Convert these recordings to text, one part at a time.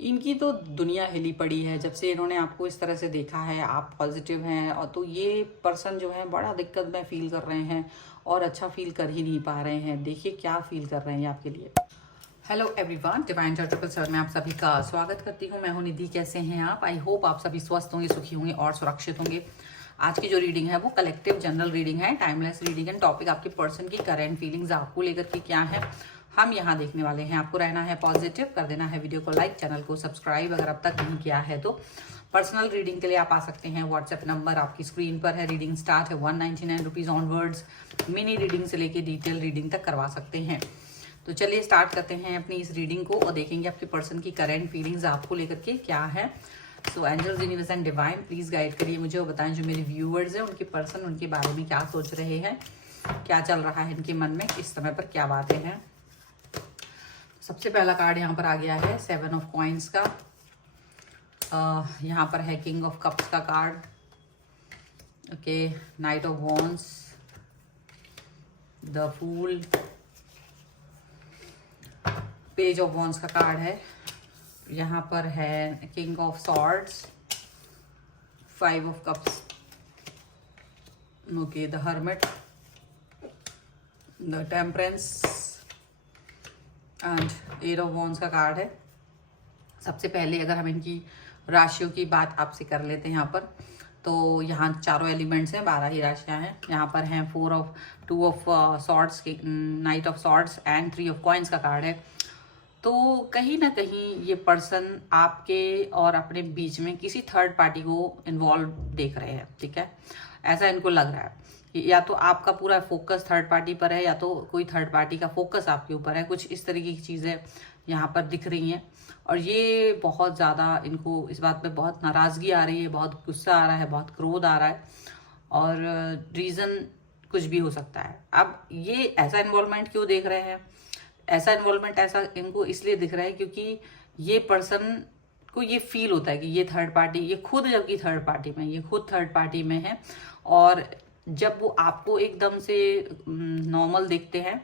इनकी तो दुनिया हिली पड़ी है जब से इन्होंने आपको इस तरह से देखा है। आप पॉजिटिव हैं और तो ये पर्सन जो है बड़ा दिक्कत में फील कर रहे हैं और अच्छा फील कर ही नहीं पा रहे हैं। देखिए क्या फील कर रहे हैं आपके लिए। हेलो एवरीवन, डिवाइन चार्ट 777 में आप सभी का स्वागत करती हूँ। मैं हूँ निधि। कैसे हैं आप? आई होप आप सभी स्वस्थ होंगे, सुखी होंगे और सुरक्षित होंगे। आज की जो रीडिंग है वो कलेक्टिव जनरल रीडिंग है, टाइमलेस रीडिंग है। टॉपिक आपके पर्सन की करंट फीलिंग्स आपको लेकर के क्या है हम यहाँ देखने वाले हैं। आपको रहना है पॉजिटिव, कर देना है वीडियो को लाइक, चैनल को सब्सक्राइब अगर अब तक नहीं किया है तो। पर्सनल रीडिंग के लिए आप आ सकते हैं। व्हाट्सएप नंबर आपकी स्क्रीन पर है। रीडिंग स्टार्ट है 199 रुपीज़ ऑनवर्ड्स। मिनी रीडिंग से लेके डिटेल रीडिंग तक करवा सकते हैं। तो चलिए स्टार्ट करते हैं अपनी इस रीडिंग को और देखेंगे आपके पर्सन की करंट फीलिंग्स आपको लेकर के क्या है। So angels, universe and divine please guide करिए मुझे और बताएं जो मेरे व्यूअर्स हैं उनके पर्सन उनके बारे में क्या सोच रहे हैं, क्या चल रहा है इनके मन में, इस समय पर क्या बातें हैं। सबसे पहला कार्ड यहाँ पर आ गया है 7 ऑफ कॉइन्स का। यहाँ पर है किंग ऑफ कप्स का card. Okay, knight of wands, the fool, page of wands का कार्ड है। यहाँ पर है king of swords, 5 of cups, okay, the hermit, the temperance and 8 of wands का कार्ड है। सबसे पहले अगर हम इनकी राशियों की बात आपसे कर लेते हैं यहाँ पर, तो यहाँ चारों एलिमेंट्स हैं, 12 ही राशियाँ हैं। यहाँ पर हैं 2 of swords, night of swords and 3 of coins का कार्ड है। तो कहीं ना कहीं ये पर्सन आपके और अपने बीच में किसी थर्ड पार्टी को इन्वॉल्व देख रहे हैं, ठीक है। ऐसा इनको लग रहा है कि या तो आपका पूरा फोकस थर्ड पार्टी पर है या तो कोई थर्ड पार्टी का फोकस आपके ऊपर है। कुछ इस तरीके की चीज़ें यहाँ पर दिख रही हैं और ये बहुत ज़्यादा इनको इस बात पे बहुत नाराज़गी आ रही है, बहुत गुस्सा आ रहा है, बहुत क्रोध आ रहा है और रीज़न कुछ भी हो सकता है। अब ये ऐसा इन्वॉल्वमेंट क्यों देख रहे हैं? ऐसा इन्वॉल्वमेंट ऐसा इनको इसलिए दिख रहा है क्योंकि ये पर्सन को ये फील होता है कि ये थर्ड पार्टी, ये खुद जबकि थर्ड पार्टी में, ये खुद थर्ड पार्टी में है और जब वो आपको एकदम से नॉर्मल देखते हैं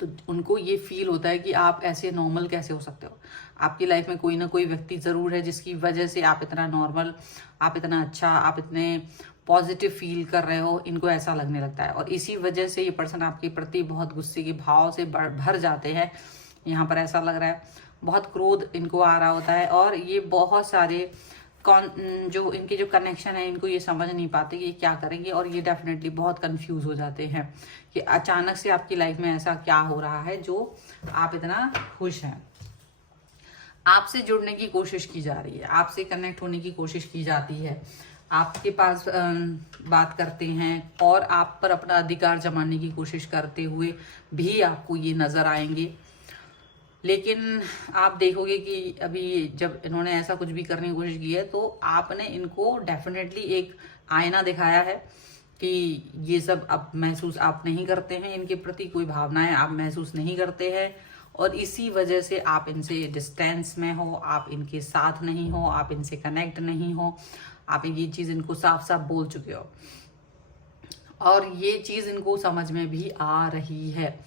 तो उनको ये फील होता है कि आप ऐसे नॉर्मल कैसे हो सकते हो। आपकी लाइफ में कोई ना कोई व्यक्ति ज़रूर है जिसकी वजह से आप इतना नॉर्मल, आप इतना अच्छा, आप इतने पॉजिटिव फील कर रहे हो, इनको ऐसा लगने लगता है और इसी वजह से ये पर्सन आपके प्रति बहुत गुस्से के भाव से भर जाते हैं। यहाँ पर ऐसा लग रहा है बहुत क्रोध इनको आ रहा होता है और ये बहुत सारे जो इनके जो कनेक्शन है इनको ये समझ नहीं पाते कि ये क्या करेंगे और ये डेफिनेटली बहुत कंफ्यूज हो जाते हैं कि अचानक से आपकी लाइफ में ऐसा क्या हो रहा है जो आप इतना खुश हैं। आपसे जुड़ने की कोशिश की जा रही है, आपसे कनेक्ट होने की कोशिश की जाती है, आपके पास बात करते हैं और आप पर अपना अधिकार जमाने की कोशिश करते हुए भी आपको ये नज़र आएंगे। लेकिन आप देखोगे कि अभी जब इन्होंने ऐसा कुछ भी करने की कोशिश की है तो आपने इनको डेफिनेटली एक आईना दिखाया है कि ये सब अब महसूस आप नहीं करते हैं, इनके प्रति कोई भावनाएं आप महसूस नहीं करते हैं और इसी वजह से आप इनसे डिस्टेंस में हो, आप इनके साथ नहीं हो, आप इनसे कनेक्ट नहीं हो। आप ये चीज़ इनको साफ साफ बोल चुके हो और ये चीज़ इनको समझ में भी आ रही है।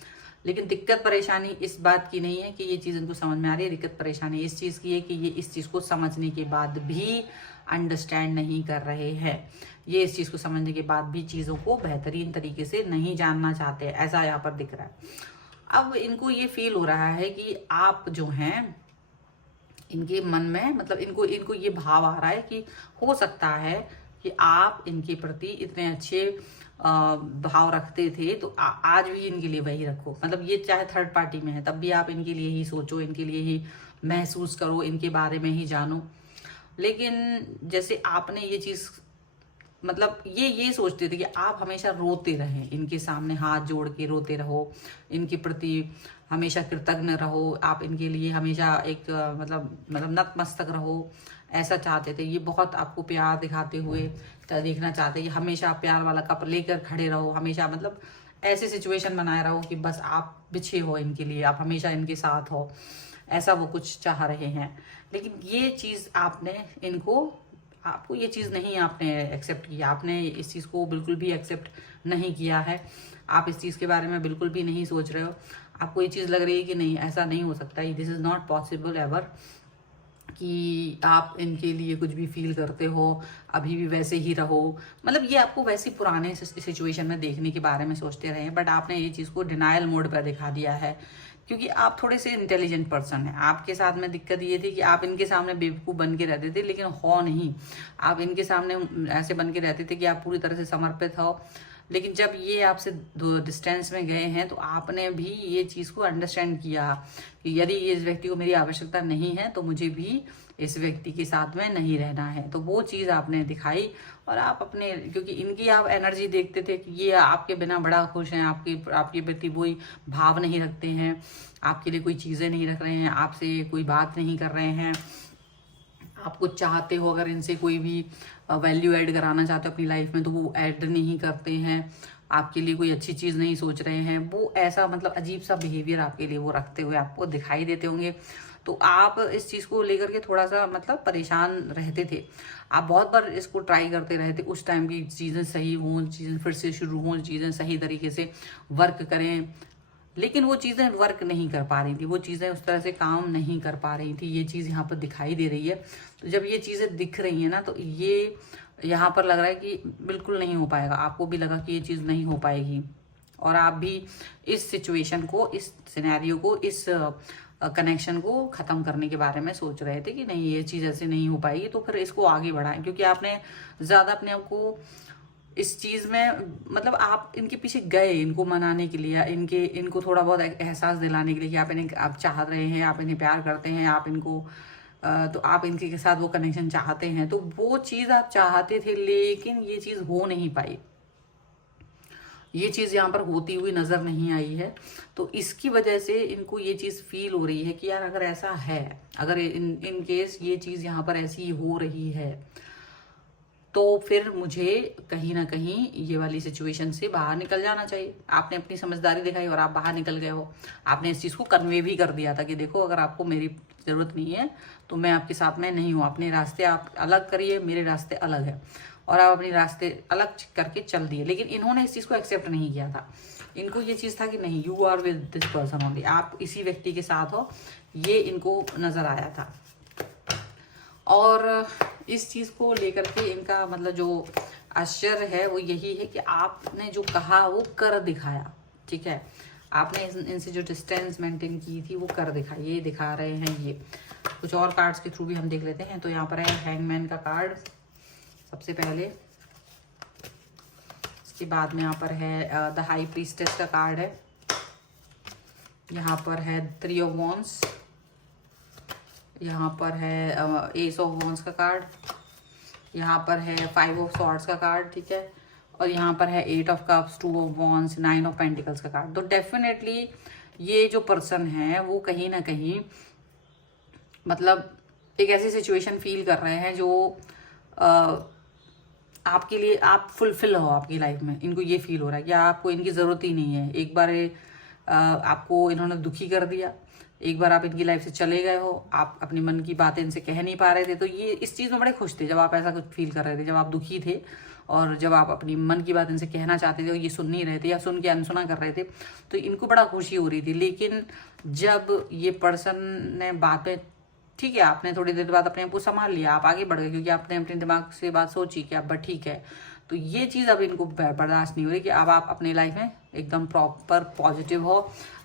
लेकिन दिक्कत परेशानी इस बात की नहीं है कि ये चीज़ इनको समझ में आ रही है। दिक्कत परेशानी इस चीज़ की है कि ये इस चीज़ को समझने के बाद भी अंडरस्टैंड नहीं कर रहे हैं। ये इस चीज़ को समझने के बाद भी चीज़ों को बेहतरीन तरीके से नहीं जानना चाहते, ऐसा यहाँ पर दिख रहा है। अब इनको ये फील हो रहा है कि आप जो हैं इनके मन में, मतलब इनको ये भाव आ रहा है कि हो सकता है कि आप इनके प्रति इतने अच्छे भाव रखते थे तो आज भी इनके लिए वही रखो। मतलब ये चाहे थर्ड पार्टी में है तब भी आप इनके लिए ही सोचो, इनके लिए ही महसूस करो, इनके बारे में ही जानो। लेकिन जैसे आपने ये चीज़, मतलब ये सोचते थे कि आप हमेशा रोते रहें, इनके सामने हाथ जोड़ के रोते रहो, इनके प्रति हमेशा कृतज्ञ रहो, आप इनके लिए हमेशा एक मतलब नतमस्तक रहो, ऐसा चाहते थे। ये बहुत आपको प्यार दिखाते हुए देखना चाहते, कि हमेशा प्यार वाला कप लेकर खड़े रहो, हमेशा मतलब ऐसे सिचुएशन बनाए रहो कि बस आप बिछे हो इनके लिए, आप हमेशा इनके साथ हो, ऐसा वो कुछ चाह रहे हैं। लेकिन ये चीज़ आपको ये चीज़ नहीं आपने एक्सेप्ट किया, आपने इस चीज़ को बिल्कुल भी एक्सेप्ट नहीं किया है। आप इस चीज़ के बारे में बिल्कुल भी नहीं सोच रहे हो। आपको ये चीज़ लग रही है कि नहीं, ऐसा नहीं हो सकता, this is not possible ever. कि आप इनके लिए कुछ भी फील करते हो, अभी भी वैसे ही रहो। मतलब ये आपको वैसे पुराने सिचुएशन में देखने के बारे में सोचते रहे, बट आपने ये चीज़ को डिनायल मोड पर दिखा दिया है, क्योंकि आप थोड़े से इंटेलिजेंट पर्सन हैं। आपके साथ में दिक्कत ये थी कि आप इनके सामने बेवकूफ़ बन के रहते थे, लेकिन हो नहीं, आप इनके सामने ऐसे बन के रहते थे कि आप पूरी तरह से समर्पित हो। लेकिन जब ये आपसे डिस्टेंस में गए हैं तो आपने भी ये चीज़ को अंडरस्टैंड किया कि यदि इस व्यक्ति को मेरी आवश्यकता नहीं है तो मुझे भी इस व्यक्ति के साथ में नहीं रहना है। तो वो चीज़ आपने दिखाई, और आप अपने, क्योंकि इनकी आप एनर्जी देखते थे कि ये आपके बिना बड़ा खुश हैं, आपके प्रति कोई भाव नहीं रखते हैं, आपके लिए कोई चीज़ें नहीं रख रहे हैं, आपसे कोई बात नहीं कर रहे हैं। आप कुछ चाहते हो, अगर इनसे कोई भी वैल्यू ऐड कराना चाहते हो अपनी लाइफ में, तो वो ऐड नहीं करते हैं, आपके लिए कोई अच्छी चीज़ नहीं सोच रहे हैं। वो ऐसा मतलब अजीब सा बिहेवियर आपके लिए वो रखते हुए आपको दिखाई देते होंगे। तो आप इस चीज़ को लेकर के थोड़ा सा मतलब परेशान रहते थे। आप बहुत बार इसको ट्राई करते रहे थे उस टाइम की चीज़ें सही हों, चीज़ें फिर से शुरू हों, चीज़ें सही तरीके से वर्क करें, लेकिन वो चीज़ें वर्क नहीं कर पा रही थी, वो चीज़ें उस तरह से काम नहीं कर पा रही थी। ये चीज़ यहाँ पर दिखाई दे रही है। तो जब ये चीज़ें दिख रही हैं ना, तो ये यहाँ पर लग रहा है कि बिल्कुल नहीं हो पाएगा। आपको भी लगा कि ये चीज़ नहीं हो पाएगी, और आप भी इस सिचुएशन को, इस सिनेरियो को, इस कनेक्शन को ख़त्म करने के बारे में सोच रहे थे कि नहीं, ये चीज़ ऐसे नहीं हो पाएगी, तो फिर इसको आगे बढ़ाएं। क्योंकि आपने ज़्यादा अपने आप को इस चीज़ में, मतलब आप इनके पीछे गए इनको मनाने के लिए, इनको थोड़ा बहुत एहसास दिलाने के लिए कि आप चाह रहे हैं, आप इन्हें प्यार करते हैं, आप इनको तो आप इनके के साथ वो कनेक्शन चाहते हैं। तो वो चीज़ आप चाहते थे, लेकिन ये चीज़ हो नहीं पाई। ये चीज़ यहाँ पर होती हुई नज़र नहीं आई है। तो इसकी वजह से इनको ये चीज़ फील हो रही है कि यार अगर ऐसा है, अगर इन केस ये चीज़ यहाँ पर ऐसी हो रही है, तो फिर मुझे कहीं ना कहीं ये वाली सिचुएशन से बाहर निकल जाना चाहिए। आपने अपनी समझदारी दिखाई और आप बाहर निकल गए हो। आपने इस चीज़ को कन्वे भी कर दिया था कि देखो, अगर आपको मेरी ज़रूरत नहीं है तो मैं आपके साथ में नहीं हूँ, अपने रास्ते आप अलग करिए, मेरे रास्ते अलग है। और आप अपने रास्ते अलग करके चल दिए। लेकिन इन्होंने इस चीज़ को एक्सेप्ट नहीं किया था। इनको ये चीज़ था कि नहीं, you are with this person only, आप इसी व्यक्ति के साथ हो, ये इनको नज़र आया था। और इस चीज़ को लेकर के इनका मतलब जो आश्चर्य है वो यही है कि आपने जो कहा वो कर दिखाया। ठीक है, आपने इनसे जो डिस्टेंस मेंटेन की थी वो कर दिखाई, ये दिखा रहे हैं। ये कुछ और कार्ड्स के थ्रू भी हम देख लेते हैं। तो यहाँ पर है हैंगमैन का कार्ड सबसे पहले, इसके बाद में यहाँ पर है द हाई प्रीस्टेस का कार्ड है, यहाँ पर है 3 ऑफ वॉन्ड्स, यहाँ पर है एस ऑफ वॉन्ड्स का कार्ड, यहाँ पर है 5 ऑफ सॉर्ड्स का कार्ड। ठीक है, और यहाँ पर है 8 of cups, 2 of wands, 9 of pentacles का कार्ड। तो डेफिनेटली ये जो पर्सन है वो कहीं ना कहीं मतलब एक ऐसी सिचुएशन फील कर रहे हैं जो आपके लिए, आप फुलफिल हो आपकी लाइफ में। इनको ये फील हो रहा है कि आपको इनकी ज़रूरत ही नहीं है। एक बार आपको इन्होंने दुखी कर दिया, एक बार आप इनकी लाइफ से चले गए हो, आप अपने मन की बातें इनसे कह नहीं पा रहे थे। तो ये इस चीज़ में बड़े खुश थे जब आप ऐसा कुछ फील कर रहे थे, जब आप दुखी थे और जब आप अपनी मन की बात इनसे कहना चाहते थे और ये सुन नहीं रहे थे या सुन के अनसुना कर रहे थे, तो इनको बड़ा खुशी हो रही थी। लेकिन जब ये पर्सन ने बातें, ठीक है, आपने थोड़ी देर बाद अपने आप को संभाल लिया, आप आगे बढ़ गए क्योंकि आपने अपने दिमाग से बात सोची कि अब ठीक है। तो ये चीज़ अब इनको बर्दाश्त नहीं हो रही कि अब आप अपनी लाइफ में एकदम प्रॉपर पॉजिटिव हो,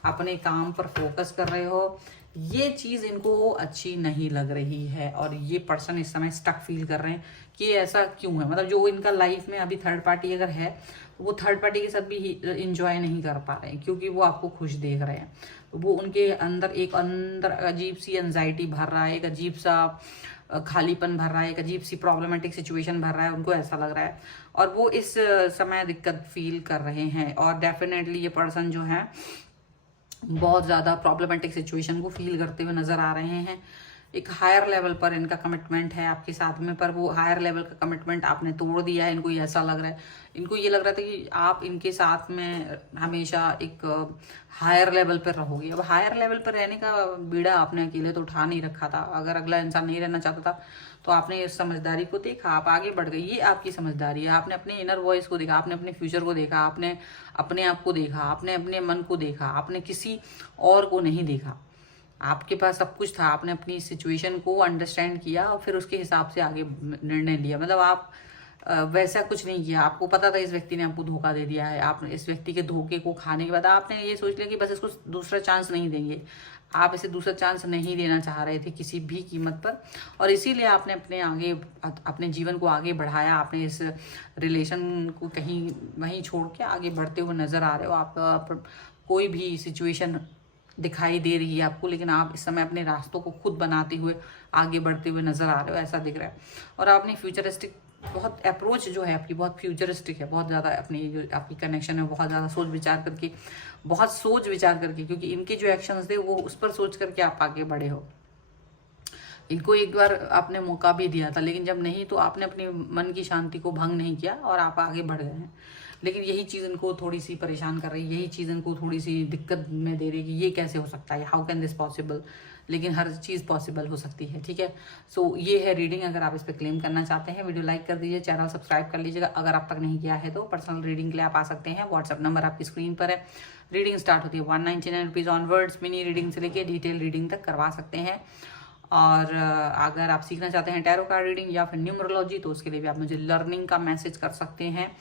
अपने काम पर फोकस कर रहे हो। ये चीज़ इनको अच्छी नहीं लग रही है और ये पर्सन इस समय स्टक फील कर रहे हैं कि ऐसा क्यों है। मतलब जो इनका लाइफ में अभी थर्ड पार्टी अगर है, वो थर्ड पार्टी के साथ भी इंजॉय नहीं कर पा रहे हैं क्योंकि वो आपको खुश देख रहे हैं। तो वो उनके अंदर अजीब सी एंजाइटी भर रहा है, एक अजीब सा खालीपन भर रहा है, एक अजीब सी प्रॉब्लमेटिक सिचुएशन भर रहा है, उनको ऐसा लग रहा है और वो इस समय दिक्कत फील कर रहे हैं। और डेफिनेटली ये पर्सन जो है बहुत ज़्यादा प्रॉब्लमेटिक सिचुएशन को फील करते हुए नज़र आ रहे हैं। एक हायर लेवल पर इनका कमिटमेंट है आपके साथ में, पर वो हायर लेवल का कमिटमेंट आपने तोड़ दिया है। इनको ये ऐसा लग रहा है, इनको ये लग रहा था कि आप इनके साथ में हमेशा एक हायर लेवल पर रहोगे। अब हायर लेवल पर रहने का बीड़ा आपने अकेले तो उठा नहीं रखा था। अगर अगला इंसान नहीं रहना चाहता था तो आपने इस समझदारी को देखा, आप आगे बढ़ गए। ये आपकी समझदारी है। आपने अपने इनर वॉइस को देखा, आपने अपने फ्यूचर को देखा, आपने अपने आप को देखा, आपने अपने मन को देखा, आपने किसी और को नहीं देखा। आपके पास सब कुछ था, आपने अपनी सिचुएशन को अंडरस्टैंड किया और फिर उसके हिसाब से आगे निर्णय लिया। मतलब आप वैसा कुछ नहीं किया, आपको पता था इस व्यक्ति ने आपको धोखा दे दिया है, आपने इस व्यक्ति के धोखे को खाने के बाद आपने ये सोच लिया कि बस इसको दूसरा चांस नहीं देंगे। आप इसे दूसरा चांस नहीं देना चाह रहे थे किसी भी कीमत पर, और इसीलिए आपने अपने जीवन को आगे बढ़ाया। आपने इस रिलेशन को कहीं वहीं छोड़ के आगे बढ़ते हुए नजर आ रहे हो। आप कोई भी सिचुएशन दिखाई दे रही है आपको, लेकिन आप इस समय अपने रास्तों को खुद बनाते हुए आगे बढ़ते हुए नजर आ रहे हो, ऐसा दिख रहा है। और आपने फ्यूचरिस्टिक बहुत अप्रोच जो है आपकी बहुत फ्यूचरिस्टिक है, बहुत ज़्यादा अपनी जो आपकी कनेक्शन है बहुत ज़्यादा सोच विचार करके, क्योंकि इनके जो एक्शंस थे वो उस पर सोच करके आप आगे बढ़े हो। इनको एक बार आपने मौका भी दिया था, लेकिन जब नहीं तो आपने अपने मन की शांति को भंग नहीं किया और आप आगे बढ़ गए हैं। लेकिन यही चीज़ इनको थोड़ी सी परेशान कर रही है, यही चीज़ इनको थोड़ी सी दिक्कत में दे रही है कि ये कैसे हो सकता है, हाउ कैन दिस पॉसिबल। लेकिन हर चीज़ पॉसिबल हो सकती है, ठीक है। सो ये है रीडिंग। अगर आप इस पर क्लेम करना चाहते हैं, वीडियो लाइक कर दीजिए, चैनल सब्सक्राइब कर लीजिएगा अगर आप तक नहीं किया है तो। पर्सनल रीडिंग के लिए आप आ सकते हैं, व्हाट्सअप नंबर आपकी स्क्रीन पर है। रीडिंग स्टार्ट होती है 199 रुपीज़ ऑनवर्ड्स। मिनी रीडिंग से लेके डिटेल रीडिंग तक करवा सकते हैं। और अगर आप सीखना चाहते हैं टैरो कार्ड रीडिंग या फिर न्यूमरोलॉजी, तो उसके लिए भी आप मुझे लर्निंग का मैसेज कर सकते हैं,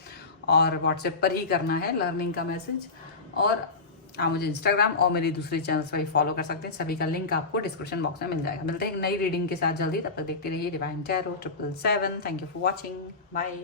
और व्हाट्सएप पर ही करना है लर्निंग का मैसेज। और आप मुझे इंस्टाग्राम और मेरे दूसरे चैनल्स पर भी फॉलो कर सकते हैं, सभी का लिंक आपको डिस्क्रिप्शन बॉक्स में मिल जाएगा। मिलते हैं एक नई रीडिंग के साथ जल्दी, तब तक देखते रहिए divine tarot 777। Thank you for watching, bye.